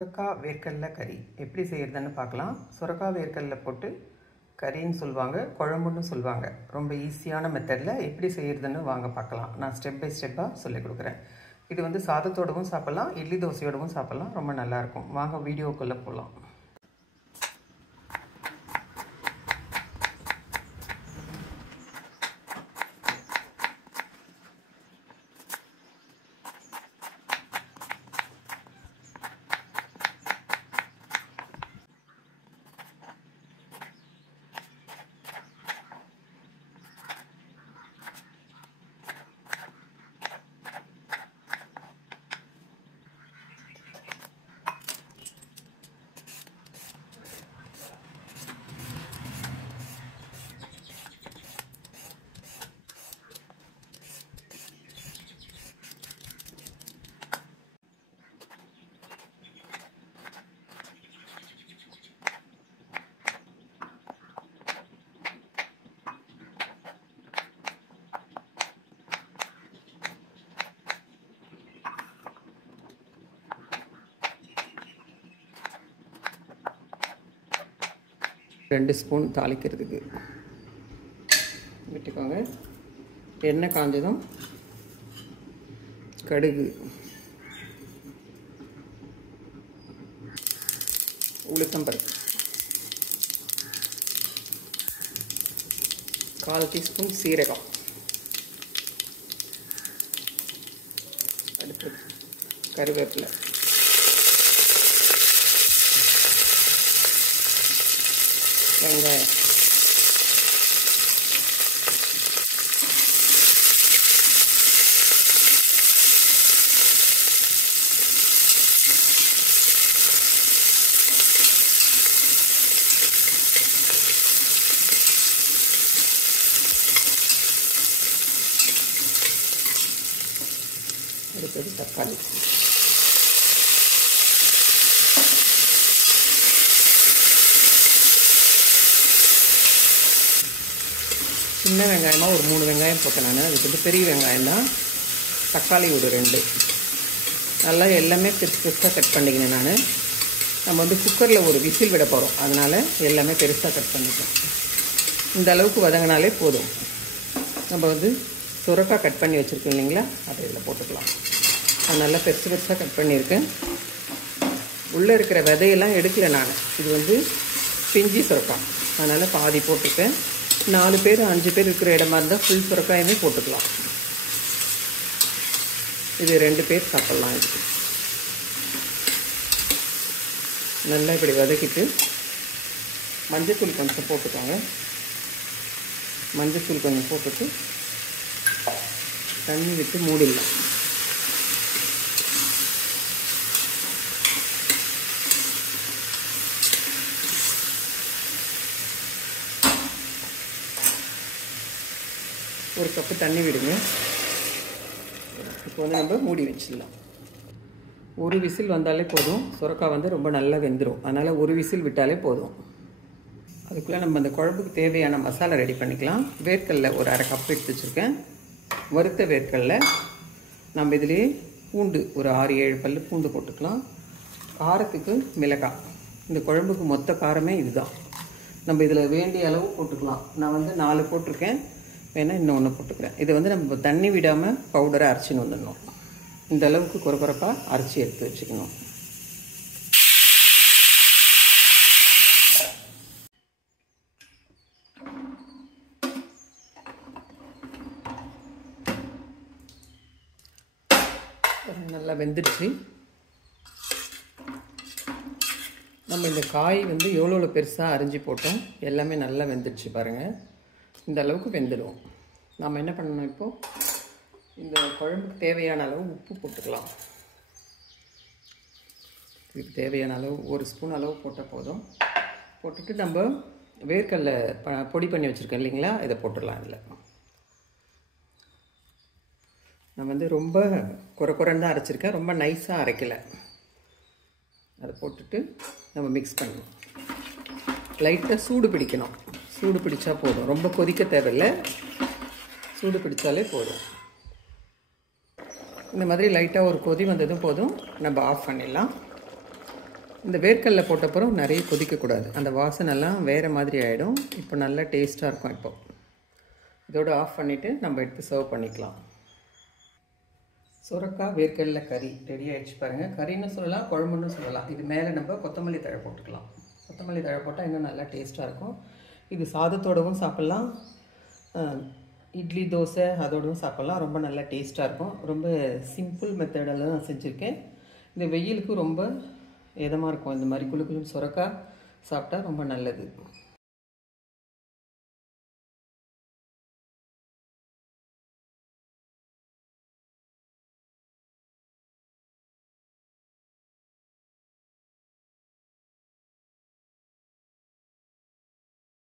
சுரக்காய் வேர்க்கடலை கறி எப்படி செய்கிறதுன்னு பார்க்கலாம். சுரக்காய் வேர்க்கடலை போட்டு கறின்னு சொல்லுவாங்க, குழம்புன்னு சொல்லுவாங்க. ரொம்ப ஈஸியான மெத்தடில் எப்படி செய்கிறதுன்னு வாங்க பார்க்கலாம். நான் ஸ்டெப் பை ஸ்டெப்பாக சொல்லிக் கொடுக்குறேன். இது வந்து சாதத்தோடவும் சாப்பிட்லாம், இட்லி தோசையோடவும் சாப்பிட்லாம். ரொம்ப நல்லாயிருக்கும். வாங்க வீடியோக்குள்ளே போகலாம். ரெண்டு ஸ்பூன் தாளிக்கிறதுக்கு விட்டுக்கோங்க. எண்ணெய் காஞ்சதும் கடுகு, உளுத்தம்பருப்பு, 1/4 டீஸ்பூன் சீரகம், அடுத்து கருவேப்பிலை, வெங்காயம், அடுத்தது தக்காளி, சின்ன வெங்காயமாக ஒரு 3 வெங்காயம் போட்டேன் நான். அதுக்கு வந்து பெரிய வெங்காயம் தான். தக்காளி ஒரு 2. நல்லா எல்லாமே பெருசு பெருசாக கட் பண்ணிக்கினேன் நான். நம்ம வந்து குக்கரில் ஒரு விசில் விட போகிறோம், அதனால் எல்லாமே பெருசாக கட் பண்ணிட்டோம். இந்த அளவுக்கு வதங்கினாலே போதும். நம்ம வந்து சுரக்காய் கட் பண்ணி வச்சுருக்கோம் இல்லைங்களா, அதை இதில் போட்டுக்கலாம். அது நல்லா பெருசு பெருசாக கட் பண்ணியிருக்கேன். உள்ளே இருக்கிற விதையெல்லாம் எடுக்கலை நான். இது வந்து பிஞ்சி சுரக்காய், அதனால் பாதி போட்டுருக்கேன். 4 பேர் 5 பேர் இருக்கிற இடமா இருந்தால் ஃபுல் சுரக்காயுமே போட்டுக்கலாம். இது 2 பேர் சாப்பிட்லாம். இதுக்கு நல்லா இப்படி வதக்கிட்டு மஞ்சத்தூள் கொஞ்சம் போட்டுக்கோங்க. மஞ்சத்தூள் கொஞ்சம் போட்டுட்டு தண்ணி விட்டு மூடிடலாம். ஒரு கப்பு தண்ணி விடுங்க. இப்போ வந்து நம்ம மூடி வச்சிடலாம். ஒரு விசில் வந்தாலே போதும். சுரக்காய் வந்து ரொம்ப நல்லா வெந்துடும், அதனால் ஒரு விசில் விட்டாலே போதும். அதுக்குள்ளே நம்ம அந்த குழம்புக்கு தேவையான மசாலா ரெடி பண்ணிக்கலாம். வேர்க்கடலை ஒரு 1/2 கப் எடுத்து வச்சுருக்கேன். வறுத்த வேர்க்கடலை. நம்ம இதிலே பூண்டு ஒரு 6-7 பல் பூண்டு போட்டுக்கலாம். காரத்துக்கு மிளகாய். இந்த குழம்புக்கு மொத்த காரமே இதுதான். நம்ம இதில் வேண்டிய அளவு போட்டுக்கலாம். நான் வந்து 4 போட்டிருக்கேன், வேணால் இன்னொன்று போட்டுக்கிறேன். இதை வந்து நம்ம தண்ணி விடாமல் பவுடரை அரைச்சின்னு வந்துடணும். இந்த அளவுக்கு கொரகொரப்பாக அரைச்சி எடுத்து வச்சுக்கணும். நல்லா வெந்துடுச்சு. நம்ம இந்த காய் வந்து எவ்வளோ பெருசாக அரிஞ்சு போட்டோம், எல்லாமே நல்லா வெந்துடுச்சு பாருங்கள். இந்த அளவுக்கு வெந்துடும். நம்ம என்ன பண்ணணும், இப்போது இந்த குழம்புக்கு தேவையான அளவு உப்பு போட்டுக்கலாம். இதுக்கு தேவையான அளவு 1 ஸ்பூன் அளவு போட்டால் போதும். போட்டுட்டு நம்ம வேர்க்கடலை பொடி பண்ணி வச்சுருக்கேன் இல்லைங்களா, இதை போட்டுடலாம். இதில் நான் வந்து ரொம்ப குறைன்னு தான் அரைச்சிருக்கேன், ரொம்ப நைஸாக அரைக்கலை. அதை போட்டுட்டு நம்ம மிக்ஸ் பண்ணணும். லைட்டாக சூடு பிடிக்கணும். சூடு பிடிச்சா போதும், ரொம்ப கொதிக்க தேவையில்லை. சூடு பிடிச்சாலே போதும். இந்த மாதிரி லைட்டாக ஒரு கொதி வந்ததும் போதும், நம்ம ஆஃப் பண்ணிடலாம். இந்த வேர்க்கடலை போட்டப்புறம் நிறைய கொதிக்கக்கூடாது, அந்த வாசனைலாம் வேறு மாதிரி ஆகிடும். இப்போ நல்லா டேஸ்ட்டாக இருக்கும். இப்போ இதோடு ஆஃப் பண்ணிவிட்டு நம்ம எடுத்து சர்வ் பண்ணிக்கலாம். சுரக்காய் வேர்க்கடலை கறி ரெடி ஆகிடுச்சு பாருங்கள். கறின்னு சொல்லலாம், குழம்புன்னு சொல்லலாம். இது மேலே நம்ம கொத்தமல்லி தழை போட்டுக்கலாம். கொத்தமல்லி தழை போட்டால் இன்னும் நல்லா டேஸ்ட்டாக இருக்கும். இது சாதத்தோடவும் சாப்பிட்லாம், இட்லி தோசை அதோடவும் சாப்பிட்லாம். ரொம்ப நல்லா டேஸ்ட்டாக இருக்கும். ரொம்ப சிம்பிள் மெத்தடில் தான் செஞ்சுருக்கேன். இந்த வெயிலுக்கு ரொம்ப இதமாக இருக்கும். இந்த மாதிரி குழு குழுன்னு சுரக்காய் சாப்பிட்டா ரொம்ப நல்லது.